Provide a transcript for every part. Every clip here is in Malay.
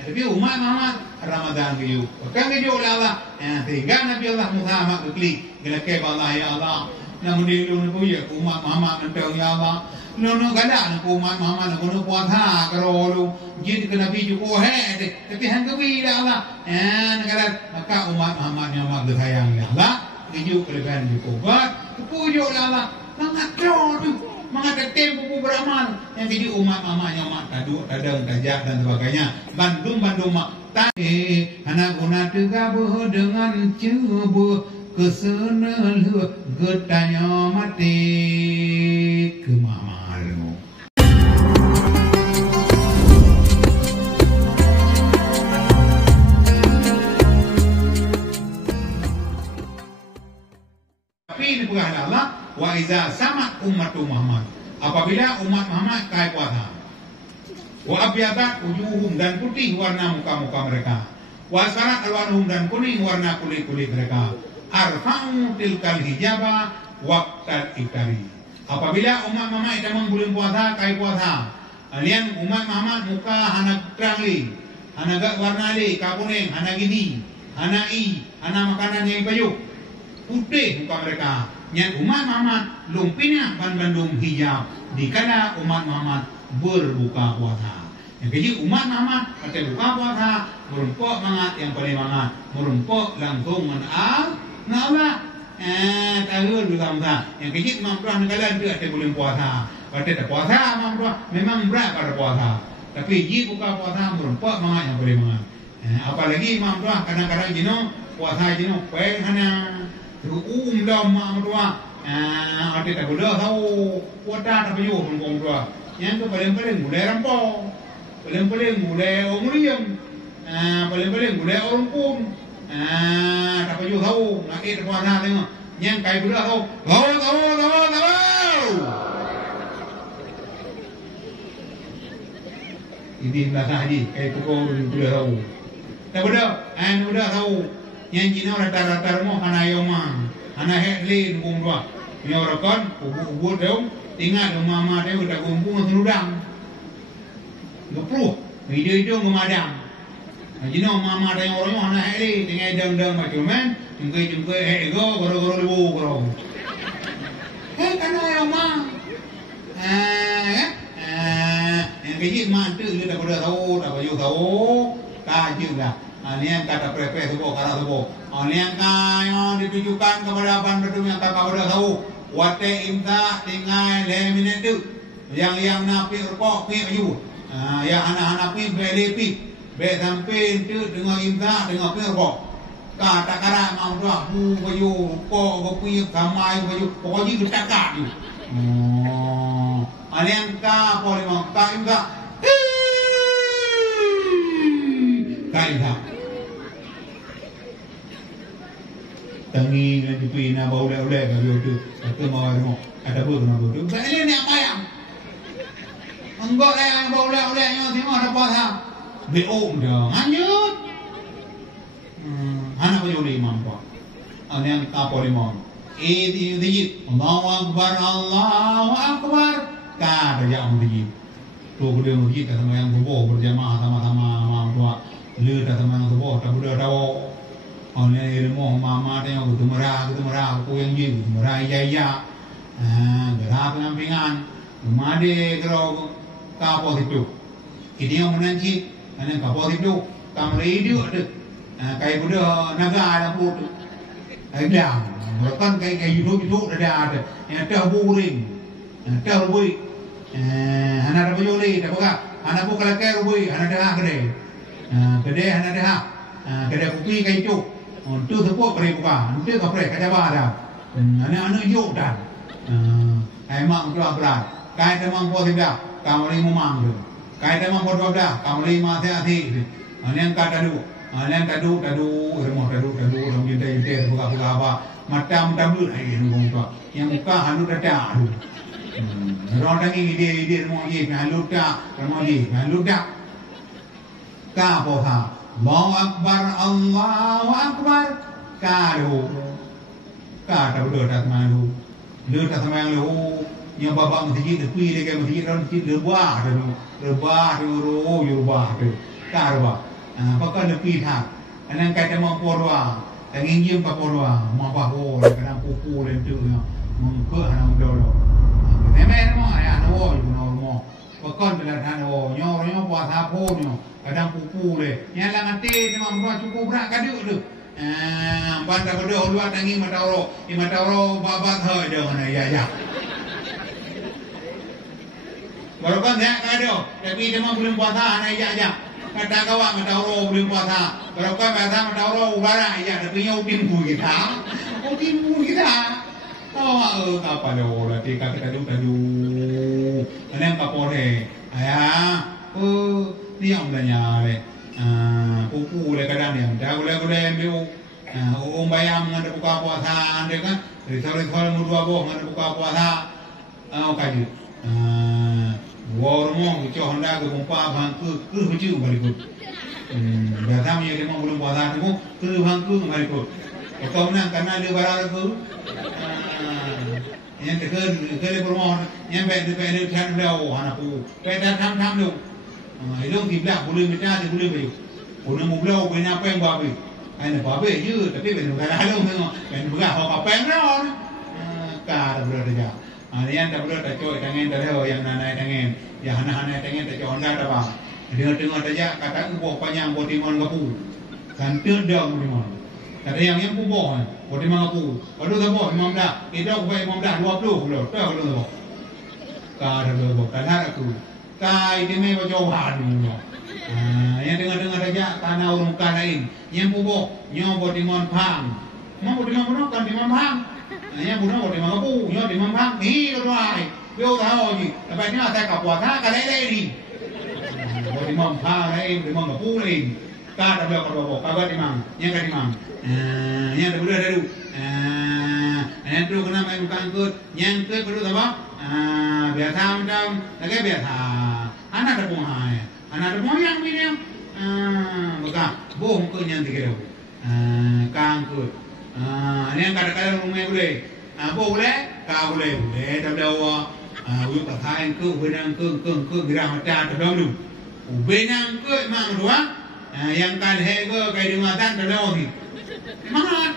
Tapi umat Muhammad Ramadan keju. Kan keju oleh Allah. Sehingga Nabi Allah Muhammad keklik. Gelaknya Allah ya Allah. Namun dia dulu ya umat Muhammad mentang ya Allah. Nono kada nak umat Muhammad nak guna puasa kalau jin ke Nabi juga tapi hang kebi dah Allah. Negara maka umat Muhammad yang mak sayang ya Allah. Keju kelebihan juga. Pujuk Allah. Mangat tu. Mangat tempo beramal. Yang jadi umat Muhammad yang mak taduk, tadang, tajak dan sebagainya. Bandung mak tadi anak guna tegabah dengan cuba kesana getanya mati ke mamalu. Tapi ini bukan Allah. Wa iza sama ummatu Muhammad. Apabila umat Muhammad kai puasa. Wa abyadat wujuhum dan putih warna muka-muka mereka. Wa sarat alwanuhum dan kuning warna kulit-kulit mereka. Arfa'u tilkal hijaba waqtal iftari. Apabila umat Muhammad sedang bulan puasa kai puasa. Alian umat Muhammad muka hana terang li, hana gak warna li, kuning, hana gini, hana hana makanan yang pajuk. Putih muka mereka. Yang umat Muhammad lumpina bandung hijab dikala umat Muhammad berbuka puasa. Yang keji umat Muhammad pada buka puasa merumpok mangat yang paling mangat merumpok langsung menal Allah. Tahun juga muda. Yang keji mampuah negara dia ada bulan puasa. Pada tak puasa mampuah memang berat pada puasa. Tapi ji buka puasa merumpok mangat yang paling mangat. Apalagi mampuah kadang-kadang jenuh puasa jenuh peng hana dom mak tua. Ada tak boleh tahu kuota tak perlu pun tua. Yang tu paling-paling mulai rampau. Paling-paling mulai orang muliam. Paling-paling mulai orang pun. Tak perlu tahu nak kita puasa tengok. Yang kai boleh tahu. Tahu. Ini bahasa haji. Kai pukul boleh tahu. Tak boleh tahu. Yang Cina rata-rata rumah kana yoma, ana hekli nunggu dua. Nyorakan ubu deu, tinggal mama deu dah kumpul senudang. Gepruh, video memadam. Cina mama deu orang ana hekli, tinggal dang-dang macam man, jumpa hekgo, goro-goro lebu goro. Kana yoma. Yang kecil mantu kita boleh tahu, tak boleh tahu, kaji lah. Ini kata prepe sebuah kata sebuah. Ini yang kaya ditujukan kepada apa yang tak kepada tahu. Wate imta tinggal leminat tu. Yang napi rupok pi ayu. Yang anak-anak pi belepi. Be sampai tu dengan imta dengan pi rupok. Kata kara mau dah bu ayu rupok kopi kamai ayu pokoknya kita tak tu. Ini yang ka boleh mau ka imta. Ka imta. Tangi nanti pina bau dah bagi itu. Aku mau ada apa kena bodoh. Saya ni apa yang? Enggak yang bau dah yang semua ada puasa. Beom dah. Lanjut. Anak punya imam pak. Anian kapol imam. Ini Allahu Akbar, Allahu Akbar. Kata yang dijid. Tu kita dijid sama yang subuh berjamaah sama-sama imam tua. Lu sama yang subuh tak boleh tahu. Oleh ilmu mama tengok tu merah aku yang jiu merah iya gerak pengampingan made kalau kapal itu ini yang menanci ane kapal itu kamu radio ada kayak budak naga ada pun ada bahkan kayak YouTube ada yang terburing terbui anak ada beli tak apa anak pun kalau terburing anak dah kedai anak dah kedai kopi kayak itu. Untuk sepuh pergi buka, untuk kau pergi kerja bahagia. Anak-anak yuk dah. Emang tu berat. Kaya temang pun tidak, kamu lagi memang tu. Kaya temang pun tidak, kamu lagi masih hati. Yang kata tadu, remah tadu, orang jintai, buka apa. Macam tabut lagi nunggu tu. Yang buka halu dah tu. Orang lagi ide remah je, halu dah, remah je, halu dah. Kah poha. Allahu Akbar, Allahu Akbar. Kadu. Kata udah tak malu. Dia tak sama yang lu. Yang bapak masjid tepi dia ke masjid orang masjid rebah tu. Rebah tu. Kadu. Apakah lebih tak? Kadang kata mampu doa, tanging jiem tak doa, mampu ho, kadang pupu dan tu, mengke anak dolo. Memang mau ayah nawa itu nawa. Apakah bila tak nawa, nyor puasa pun nyor, kadang pupu le. Yang lang ati, memang doa cukup berat kadang tu. Bantah berdoa luar tanging mataro babat hoi dah mana ya. Baru kan saya kado, tapi dia mah belum puasa anak ya. Kata kawan mataro belum puasa. Baru kan puasa mataro ubara ya, tapi nya utin kita. Oh, kapal lo, nanti kata tadu. Anang kapore, ayah, ni yang belanja le. Pupu le kadang ni, dah gule ambil. Bayam ngada buka puasa, anda kan? Risau mudua boh ngada buka puasa. Kaji. Warmo kecil Honda ke pompa bangku ke hujung balik. Biasa dia memang belum puasa tu ke bangku balik. Kau menang karena dia barang tu. Yang ke bermon, yang baik dia cakap beliau anak pu. Baik tham tu. Itu tiba boleh macam boleh beli. Boleh beliau punya apa yang babi. Anak babi je tapi benar benar tu memang benar apa yang ron. Kar berada. Yang tak boleh tak cuy tangan dah yang nanai tangan, yang anak tangan tak cuy Honda dah bang. Dengar saja kata ubuh panjang botimon kapu, kan terdang botimon. Kata yang puboh botimon kapu. Baru tak boh imam dah, kita ubah imam dah 20 belum, tak belum boh. Kar belum, karena aku, kai ini berjauhan ni. Yang dengar saja karena orang lain, yang puboh, nyo botimon pang, mau botimon pun kan botimon pang. Yang bunuh orang mana pun, yang di mana ni tu ay, dia tahu je. Lepas ni saya kapuasa, kalau ini, orang di mana lain, di mana pun lain. Kata beliau kabar di mana, yang kat di mana, yang terbuka dulu, yang tu kena main bukan kot, yang tu perlu apa? Biasa macam, lagi biasa. Anak terpung yang ni, bukan, boh kot yang tiga tu, kang kot. Ini kadang-kadang rumah boleh, boleh, kau boleh, tapi awak, uyuk katain ke, benang ke, gerah macam tu dulu. Benang ke, mak dua, yang kalhe ke, kaya dimatan tu dulu ni, mak.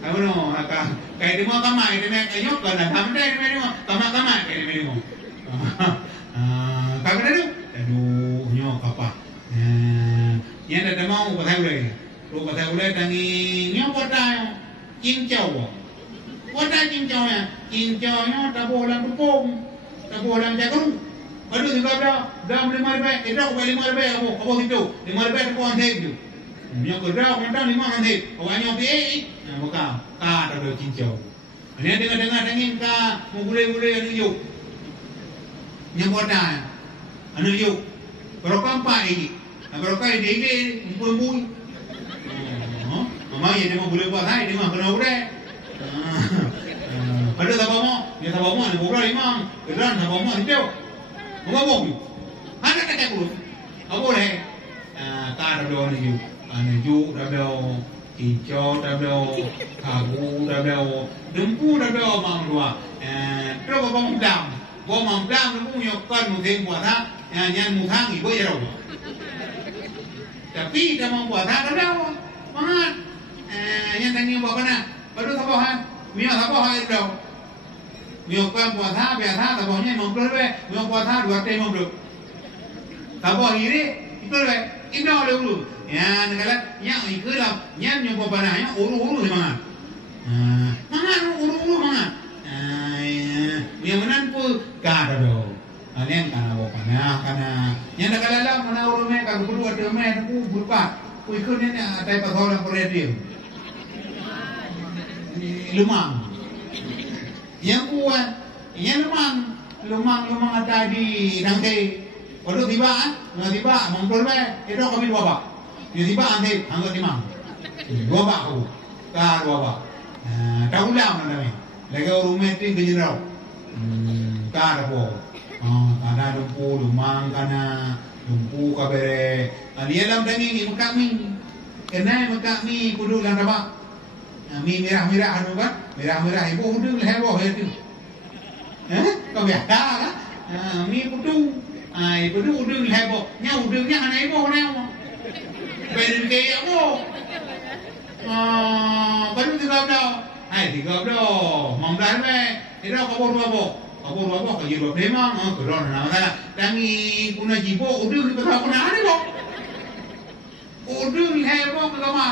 Apa no, kaya dimau kamai, dimau kayok kan, sampai dimau kamai, kaya dimau. Kau kena tu, aduh, nyok apa? Yang dah mau pasal boleh. Lu kata boleh tangi ni apa dah cincau cincaunya tak boleh berpung tak boleh jagung aduh tiba-tiba dah 5 lebih kita kembali 5 lebih apa itu 5 lebih tu pun saya tu yang kedua kita 5 nanti awaknya pergi bukan tak ada cincau ini dengar dengin ka mugule anu yuk yang bodoh anu yuk berapa ini berapa ini mumpun Mama yang dia boleh buat hari dia mah kena udah. Ada tak bawa? Dia tak bawa ni bukan imam. Keran tak bawa ni tu. Bawa ni. Ada kata dulu. Apa boleh? Tak ada doa ni. Ane ju dah doa, hijau dah doa, kagu dah doa, dempu dah doa mang dua. Terus bawa mudam. Bawa mudam tu punya kan mungkin buat tak? Yang mutang ibu ya doa. Tapi dah mau buat tak dah doa. Mangat. Yang tanya buat mana? Baru sabahan. Mio sabahan itu dah. Mio kan puasa biasa sabahnya 50 lebih. Mio puasa 250. Sabah ini itu lebih. Ini oleh ulu. Ya, negara yang ikulah. Yang nyoba bananya ulu-ulu ni mangat. Mangat ulu-ulu mangat. Mio menan pun kata doh. Yang kana bapana kana. Yang negara lah mana ulu me kalau kedua dia me tu berapa. Ikut ni ada pasal yang boleh dia. Lumang. Yang kuat, yang lumang ada di nanti. Kalau tiba, mengkor itu kami dua bak. Tiba nanti angkat timang. Dua bak aku, kah dua bak. Tahu lah mana ni. Lagi rumah itu kenyerau. Kah apa? Karena lumang karena lumpu kabere. Dia dalam daging ni mekami. Kenal mekami kudu lan apa? Mi merah-merah anu kan? Merah-merah ibu kudu leh boh itu. Kau biasa kan? Mi kudu Ibu tu udung heboh, nya udungnya aneh ibu mana? Beri kayak apa? Baru 3 dah. 3 dah. Mampu me. Ira kabur apa? Kabur apa? Kajian memang. Keron nama tak. Tangi kuna jibo udung kita tak kuna hari bo. Udung heboh kagama.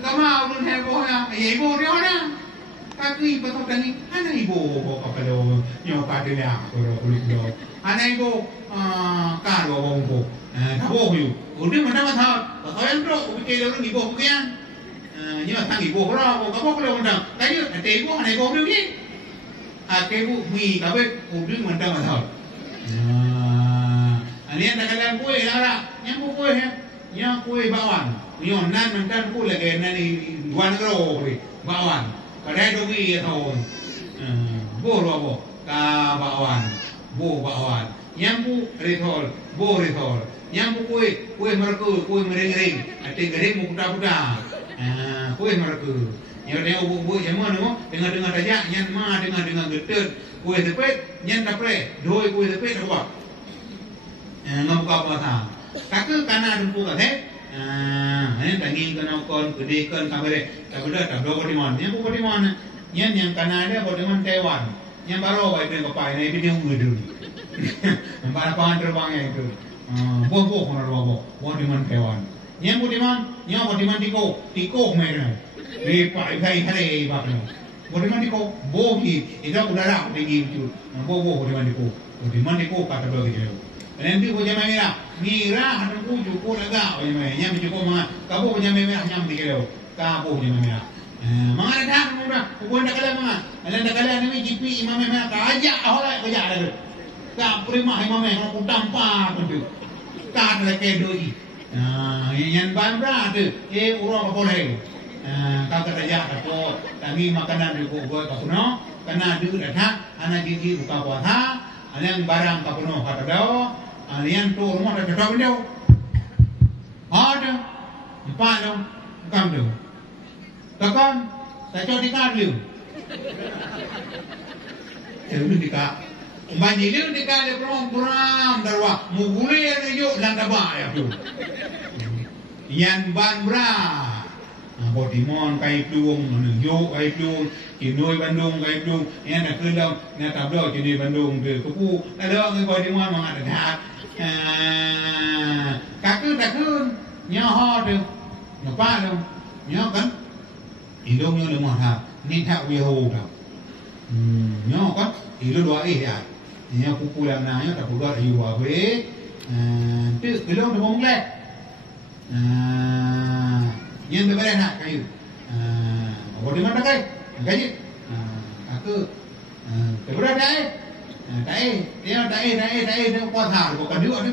Kagama udung heboh ya. Ibu dia mana? Kaki betul tangi. Anak ibu kapalo nyokat dia. Kalau anak ibu karo bongko. Thabo hiu. Udung mana macam? Kau yang tu, kita orang ibu bukan. Nhưng mà thằng ibu đó có bốc đâu mà cái như cái ibu này ibu đâu nhỉ cái ibu mì cả bên udung mình đâu mà thôi anh em ta kalian kue lah yang kue he yang kue bawan nyon nan mantan kue lagi nani wan gro bawan kadai dogi thôi bo lo ka bawan bo bawan yang bu rethol bo rethol yang bu kue merku kue mereng-reng ate gereng muda-muda kue mereka, yang dia ubuk semua ni, dengar saja, yang mah dengar geter, kue tepet, yang dapat, doi kue tepet apa? Ngamuka puasa. Kakak kana dumpu kate, daging kena kon, gede kon, kamera tak dua kotiman, yang bu kotiman, yang kana dia kotiman Taiwan, yang baru baik dengan kapai, ini dia unggudu, yang para pahan terbangnya itu, boh konar boh kotiman Taiwan. Yang kotiman tiko merah. Lepas hari bakno. Kotiman tiko bohi, itu udara tinggi itu. Boh kotiman tiko kata begitu. Nanti kotiman merah ada kuju kulaga, yang cukup mah. Kabu kotiman merah yang tiga. Kabu kotiman merah. Mangat dah muda. Bukan dah kalah mangat. Ada kalah ni jipi imam merah kaja, awalnya kaja ada. Kau prima imam merah kau tampar tu. Kau ada kedoi. Yang bandar tu, orang apa boleh? Kau kata ya, kau tangi makanan di buat kau puno, kena duit dah, anak gigi buka puasa, yang barang kau puno kata dah, yang tu rumah dah cakap dia, ada, empat dah, bukan tu, takkan, saya cakap dikar dia, jadi dikar. Banjir di kali perang darwah mugule yo lang daba ya tu yan ban bra botimon kai pluong yo kai pluong kinoi Bandung kai pluong yan na kelam na tablo kinoi Bandung ke kuku ada ngai botimon mang ada dak takun nyaho tu napa tu nyaho kan ilung yo lemah ha ni tak wi ho ta nyaho kan ilu dua ya yang pukulan nanya tak pugar hiu abe, tu belum demam leh, yang berbeza nak kayu, apa di mana kayu, aku berbeza dia kuasa, bukan dia tu,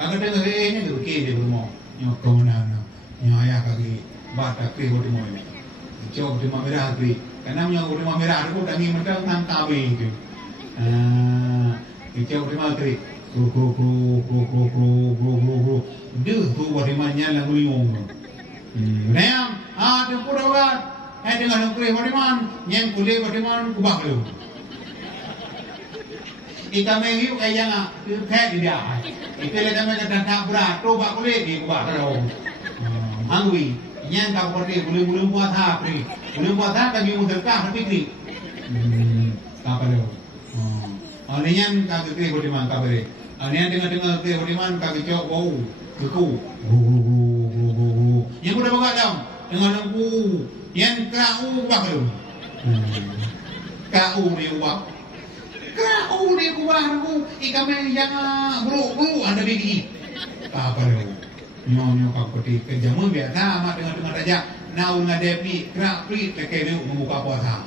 kalau dia ni tu kiri rumah, yang kemudian yang ayah kaki batak kiri rumah ni, jauh di merah kiri, kerana yang rumah merah tu kami mereka nang tabi tu. Kicau terima kiri, kru. Dia tu bagaimana yang meliung. Nayam, tu pun awak, dengan kru bagaimana, yang kulit bagaimana kubah lu. Ika mengiu kaya kayak dia. Ika le kami kata tak berat, tu bak kulit di kubah lu. Angwi, yang tak pergi belum puasa pri, belum puasa kami mudarkah tapi kiri. Apa lu? Anian kaki kiri bodiman kabere. Anian dengar kiri bodiman kaki cok bau keku. Yang udah bawa dong dengan lembu. Yang kau bakal. Kau ni ubah. Kau ni ubah aku. Ikan yang bulu ada bigi. Apa lu? Nyonya kau peti kejamun biasa amat dengan aja. Nau ngadepi kerak pri tekelu membuka puasa.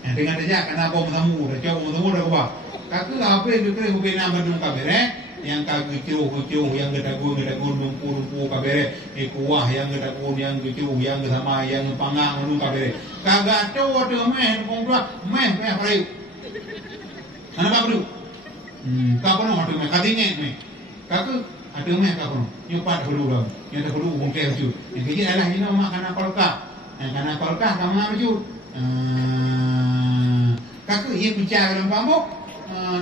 Yang dengan aja karena kau bertemu, dah dah ubah. Kaku apa yang dikira hubungan nama Bandung kabere, yang kaku kecil yang gedagun lumpu kabere, kuah yang gedagun yang kecil yang sama yang panggang Bandung kabere. Kagak tu meh kongkrak meh perayu. Anak apa tu? Kapan orang tu meh kadingnya meh. Kaku ada meh kapan? Nyupat dulu dong, yang dah dulu mungkin tu. Yang kecil adalah ini makan karena kolkah kamu maju. Kaku ia bicara dalam pambok.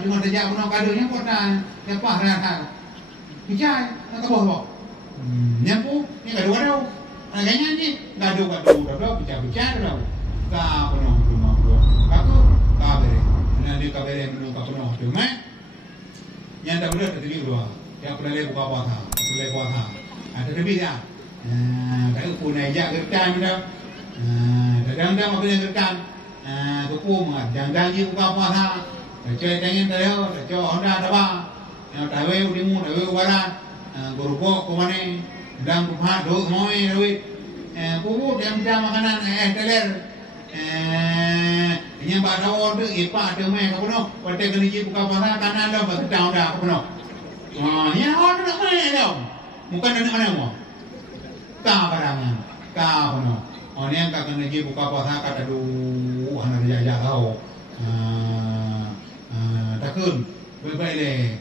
dengan sejak puno kadonya kota lepas dah bijai nak boh nyapu ni kado kayaknya ni kado bijai dah ka puno rumah aku ka bere nanti ka bere puno ka puno tu mai yang tak boleh terjadi dua yang pernah le buka puasa boleh puasa ada lebih dah kalau pun aja kerjaan dah kadang-kadang apa yang kerjaan tu pun jangan buka puasa chơi đánh tayo cho Honda đã ba tayo đi mua tayo bara grupo kumane dan kumha do moi duit kubu dem makanan teler yang ba dawo tu ipa tu me ko no pate kali buka puasa kanan dah ba tahu dah ko no ya on nak mai dah bukan nak mana mo ka barangan ka ko no on yang ka kali buka puasa kata du hana ya tau takun baik le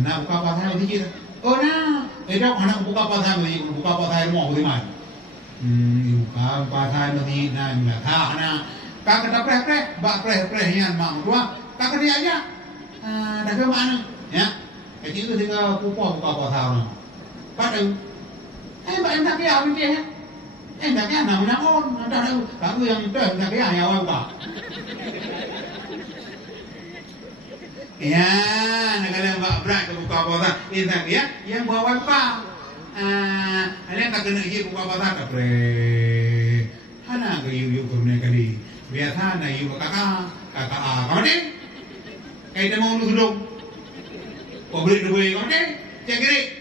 nak buka puasa lagi kita na dah anak buka puasa mau di mana buka puasa lagi na mula na kata preh yang mau dua kata dia aja dah ke mana ya itu juga buka puasa orang pada banyak tak ya dia tak ya nak on ada kamu yang tak ya ya buka ya, nak mbak berat ke buka puasa. Ingat ya, yang bawa apa? Ada yang tak kena je buka puasa tak pre. Hana ke you kena kali. Biasa na you kakak kamu deh. Kayak mau duduk. Kau beri duit kamu deh. Cek kiri.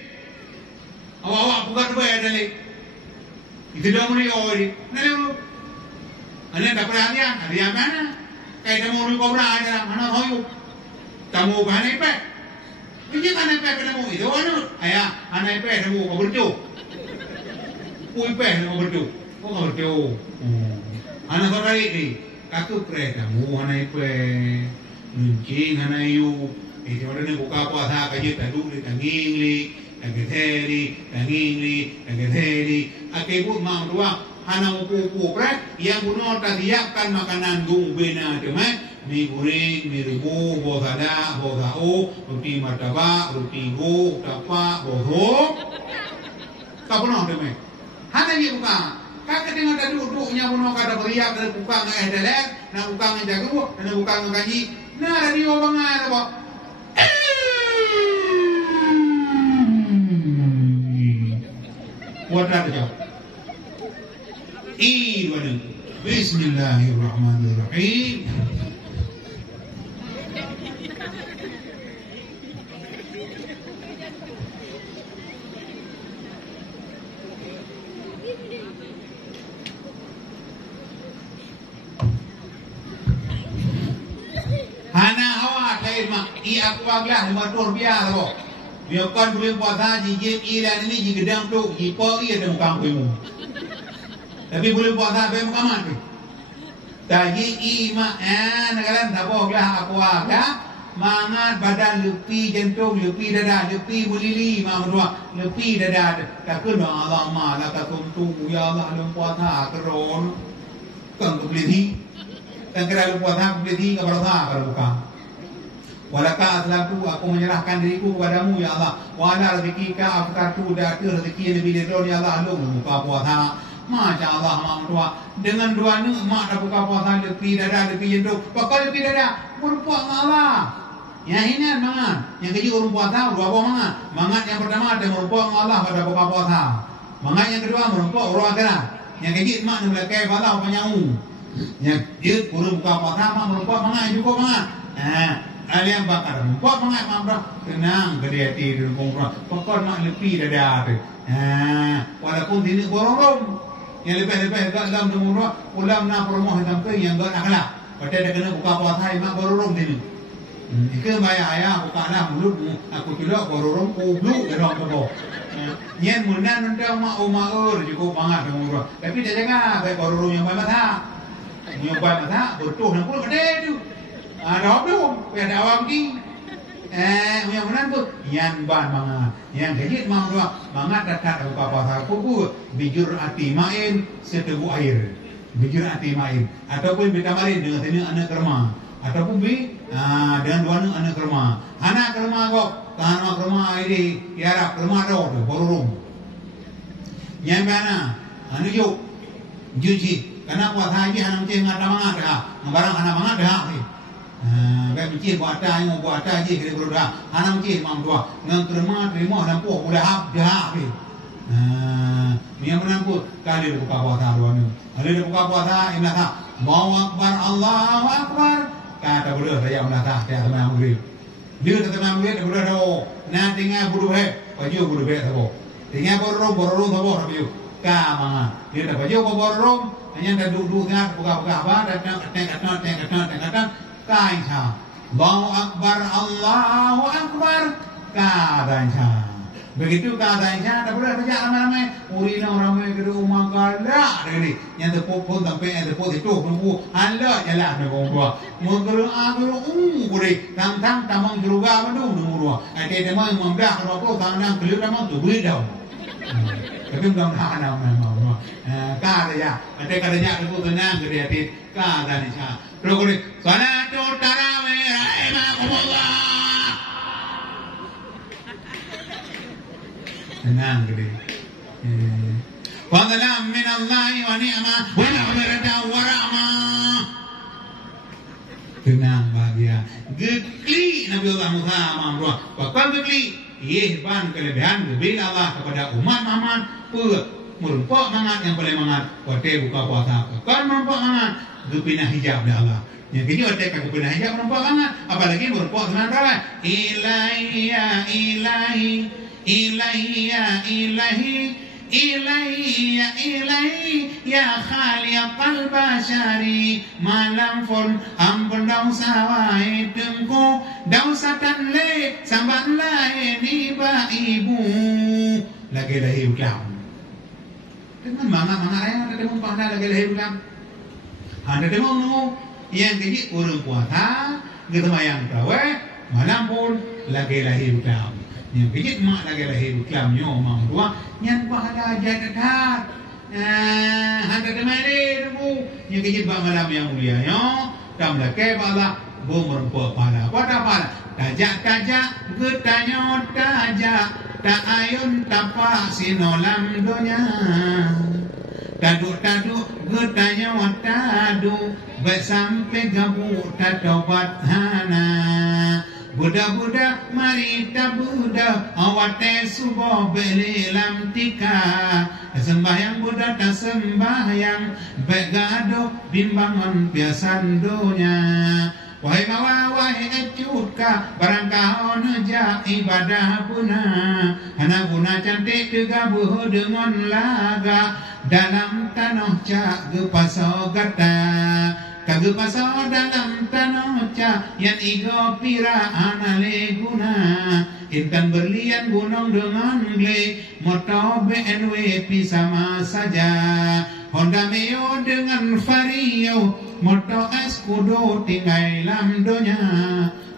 Awak bukan duit ada lagi. Itu dah mulai ori. Nalu. Ane tak perhatian. Ada yang mana? Kayak mau duduk kau berada dalam mana hoyu. Tamu bahanai pe, ini kan pe tamu itu anu, ayah anai pe tamu kau berju, kui pe kau berju, anak kau lagi, kaku pe tamu anai pe, mungkin anai you, itu orang ni buka puasa kaji tadu ni tangingli, tangingli, akibu mang dua, anak upu pe, yang bunuh tadiakan makanan dung bena cuma. Mie goreng, mie rebus, bawang sada, bawang tahu, roti martabak, roti go, tapak, bawang kau pernah demi? Hanya ni buka. Kakak tengok tadi duduknya pun kata beriak dari buka ngai deler, nak buka ngai jago, nak buka ngai kaji. Nah dari orang ngai apa? Buat apa jauh? Mana? Bismillahirrahmanirrahim. Aku agak motor biasa kok. Biarkan boleh puasa jijik ilan ini jik gedang tu, jipok ia ada muka kamu. Tapi boleh puasa apa muka mati. Tadi ima negara tak boleh aku agak mangat badan lepi jantung lepi dada lepi mulili mamdua lepi dada takun Allah malah takum tu ya Allah dalam puasa keron kan beli kan kira puasa beli ke berasa berbuka. Walaka aslamtu aku menyerahkan diriku kepadamu ya Allah. Wala rezekika aftartu datu rezeki yang lebih dari ya Allah lu buka puasa. Masya Allah mamdua dengan dua nikmat dah buka puasa lebih dada lebih jantung. Pakai lebih dada berpuasa Allah. Yang ini mangat. Yang kedua orang puasa dua buah mangat. Mangat yang pertama ada merupakan Allah pada buka puasa. Mangat yang kedua merupakan orang akhirat. Yang ketiga mak nak melakai Allah penyamu. Yang dia kurang buka puasa mak merupakan mangat juga mangat. Alian bakar, buat mangat mamrah tenang ke dia tidur kumrah. Pokok mak lebih dada tu. Walaupun ini gorong, yang lebih-lebih agak dalam temurah, ulam nak promoh sampai yang agak naklah. Padahal dah kena buka puasa mak gorong ini. Ikan bayar ayah buka lah mulut aku tidak gorong kublu gerong kebo. Yang munan nanti mak umaur cukup banget temurah. Tapi dia jangan baik gorong yang bayar mata. Yang bayar mata betul nak pun gede tu. Ada belum? Ada awam di. Yang mana tu? Yang ban mangat. Yang kejit mang dua. Mangat dekat buka puasa kubu. Bijur hati main seteguk air. Bijur hati main. Ataupun betamarin dengan sini anak kerma. ataupun dengan dua anak kerma. Anak kerma kok, anak kerma ini tiara kerma dah tu baru nyampe anak yuk juji. Kenapa haji anak macam ngata mangat dah, barang anak mangat dah. Baik macam buat haji kita berdoa. Anak macam mam tua, ngang kerma terima dan puak udah dah. Yang menampu kali dia buka puasa dua ni. Kali dia buka puasa imlah tak. Allahu Akbar, Allahu Akbar. Kata berdua saya imlah tak. Saya teman maghrib. Dia teman maghrib dia berdua dah. Nah tinggal buru he, baju buru he sabo. Tinggal borong sabo tapi kamang. Dia dah baju borong, hanya dah duduk tengah buka apa dan tengah kain sah. Allahu Akbar, Allahu Akbar. Kain sah. Begitu keadaannya, tak boleh kerja ramai-ramai. Urina ramai ke rumah galak dari yang terpukul sampai yang terpukul itu perempu halak jalan dengan orang tua. Menggerak boleh tang tamang juga madu dua. Ada tema yang membelah kalau tang kelir tamang tu boleh dah. Tapi mudah-mudahan memang. Keadaan, ada keadaan itu tenang kreatif keadaannya. Terus boleh salatul tarawih rahimakumullah. Tenang gede. Fadlan min Allah wa ni'mah wa maghfiratan wa rahmah. Tenang bahagia. Gekli Nabi Allah Musa mamrua. Bakal gekli. Ihban kelebihan bila Allah kepada umat Muhammad. Merumpak mangat yang paling mangat. Wate buka puasa. Bakal merumpak mangat. Gepinah hijab dari Allah. Yang kini wate gepinah hijab merumpak mangat. Apalagi merumpak sementara. Ilahi ya ilahi. Ilahi ya khaliqal bashari malam pun ampun dausa wae tengku dausatan le sambat lae ni ba ibu lagi lahir ulam dengan mama ayah ada demo pada lagi lahir ulam ada demo nu yang jadi urang puasa gitu mayang tawe malam pun lagi lahir ulam yang kejit mak lagi lahir uklamnya mak dua yang pahala jadat handa temere bu yang kejit bak malam yang mulia yo tam lake bala bumur pahala pada pahala tajak getanyo tajak tak ayun tapa sinolam donya taduk getanyo tadu besampai gabu tatobat hana Buddha mari ta Buddha awate subuh belilam tika sembahyang Buddha ta sembahyang begado bimbangon piasan donya wahai mawa wahai ecutka barang kahon ja ibadah puna hana guna cantik kegabuh dengan laga dalam tanah cak gepaso gata Kagel pasal dalam tanah ca yang igo pira anale guna intan berlian gunung dengan gle motor BMW sama saja Honda Meo dengan Vario motor Escudo tinggal lamdonya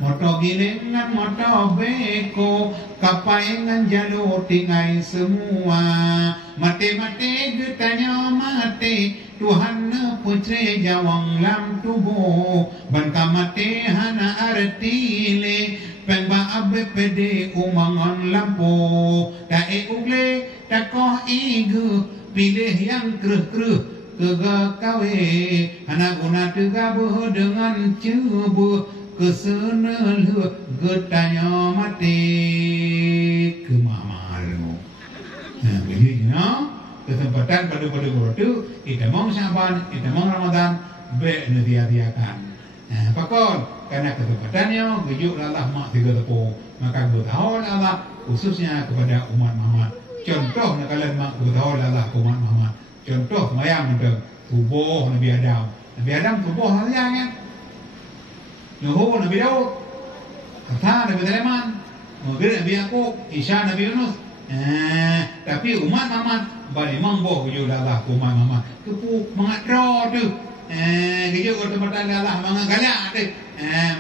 motor gilingan motor beko kapaingan jalur tinggal semua mati getanya mati Tuhan putre jawang lam tubuh bangka mati hana artile pengba abe pede umangan lampu tae ugle takoh igu pilih yang keruh kega kawe hana guna tegabuh dengan cubu kesenel getanya mati kemamalu begini kesempatan pada waktu kita mau Syaban, kita mau Ramadan, berhadiahkan. Pakon karena kesempatannya gejuk Allah mak tiga tepu, maka bertahun Allah khususnya kepada umat Muhammad. Contoh nak kalian mak bertahun Allah ke umat Muhammad. Contoh mayang untuk tubuh Nabi Adam. Nabi Adam tubuh haliangnya. Nuh Nabi Daud, kata Nabi Sulaiman, Maghrib Nabi Yakub, Isya Nabi Yunus. Tapi umat Muhammad balik mambo keju Allah umat Muhammad kepu mengadro tu keju tempat Allah mengalak tu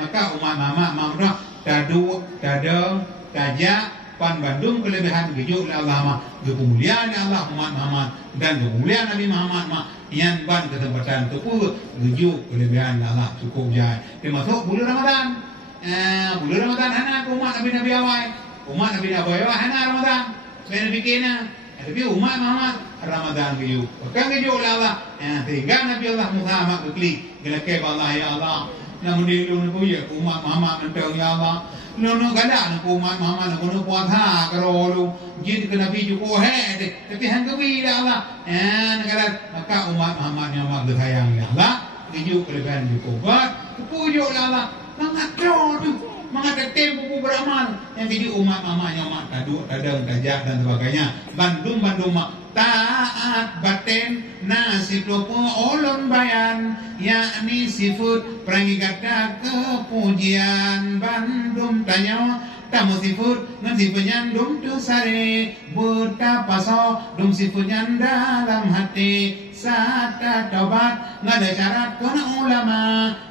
maka umat Muhammad mamdo tadu tadang tajak pan Bandung kelebihan gejuk Allah mah kemuliaan Allah Muhammad dan kemuliaan Nabi Muhammad mah yang ban ketempatan tu pun gejuk kelebihan Allah cukup jai termasuk bulan Ramadan bulan Ramadan hana umat Nabi awal umat Nabi awal hana Ramadan saya bikinnya tapi umat Muhammad Ramadan gejuk kan gejuk Allah tinggal Nabi Allah Muhammad keklik gelak Allah ya Allah namun di luar punya umat Muhammad mentang ya Allah Nono kada nak umat Muhammad nak kono puasa karo lu jin ke Nabi cukup tapi hang kewi dah Allah kada maka umat Muhammad yang mak sayang ya Allah keju kelebihan cukup buat pujuk Allah mengatur tu mengatur buku beramal yang jadi umat Muhammad yang mak kaduk kadang tajak dan sebagainya Bandung mak taat batin nasib lupa olon bayan yakni sifat perangi kata kepujian Bandung tanya tamu sifat ngan sifatnya dum tu sare betapa so dum sifatnya dalam hati sata taubat ngada syarat kena ulama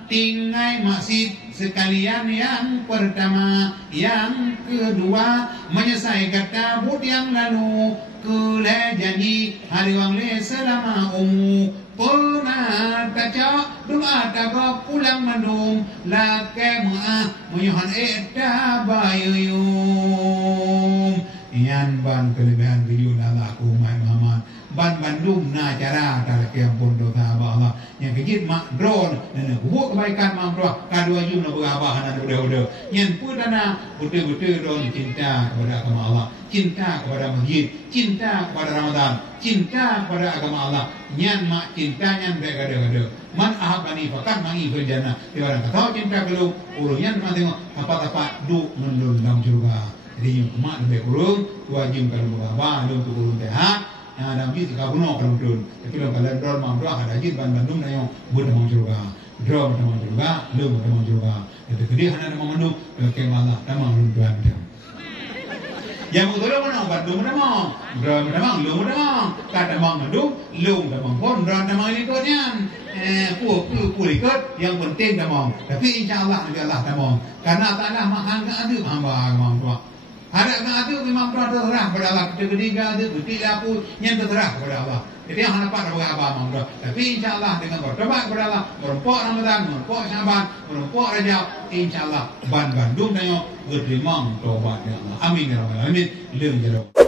tinggai maksud sekalian yang pertama yang kedua menyelesaikan kata but yang lalu kule janji hari wangle selama pernah taca doa taga pulang mandum lake maah menyuhan eta bayuyum yan ban kelebihan kejun Allah umat Muhammad ban Bandung na cara talake ampun dosa Allah yang kejit mak drone dan buat kebaikan mak doa kadua jum na berabah na udah yan pudana betul-betul don cinta kepada agama Allah cinta kepada masjid cinta kepada Ramadan cinta kepada agama Allah nyan mak cinta nyan baik ada man ahabani fakat mangi fil jannah orang kata cinta kalau urunyan mak tengok apa-apa du menun dalam surga jadi mak lebih kurung wajib kalau berabah lu tu kurung tehat dalam jid ka buno kalau dun tapi kalau dor mak doa ada jid Bandung na yo bud dalam surga dor dalam surga lu dalam surga itu gede hana dalam Bandung ke Allah dalam Tuhan yang betul mana Bandung mana drum mana lu mana kata Bandung lu mana pun drum mana ikutnya ikut yang penting damang tapi insyaallah Nabi Allah damang karena tanah mahal ke ada hamba tua ada ke ada memang terserah pada Allah ketiga ada ketiga pun yang terserah kepada Allah jadi yang harapan kepada abah mampu tapi insyaallah dengan bertobat kepada Allah merumpok Ramadan merumpok Syaban merumpok Rajab insyaallah Bandung tanya berterima tobat ya Allah amin ya rabbal alamin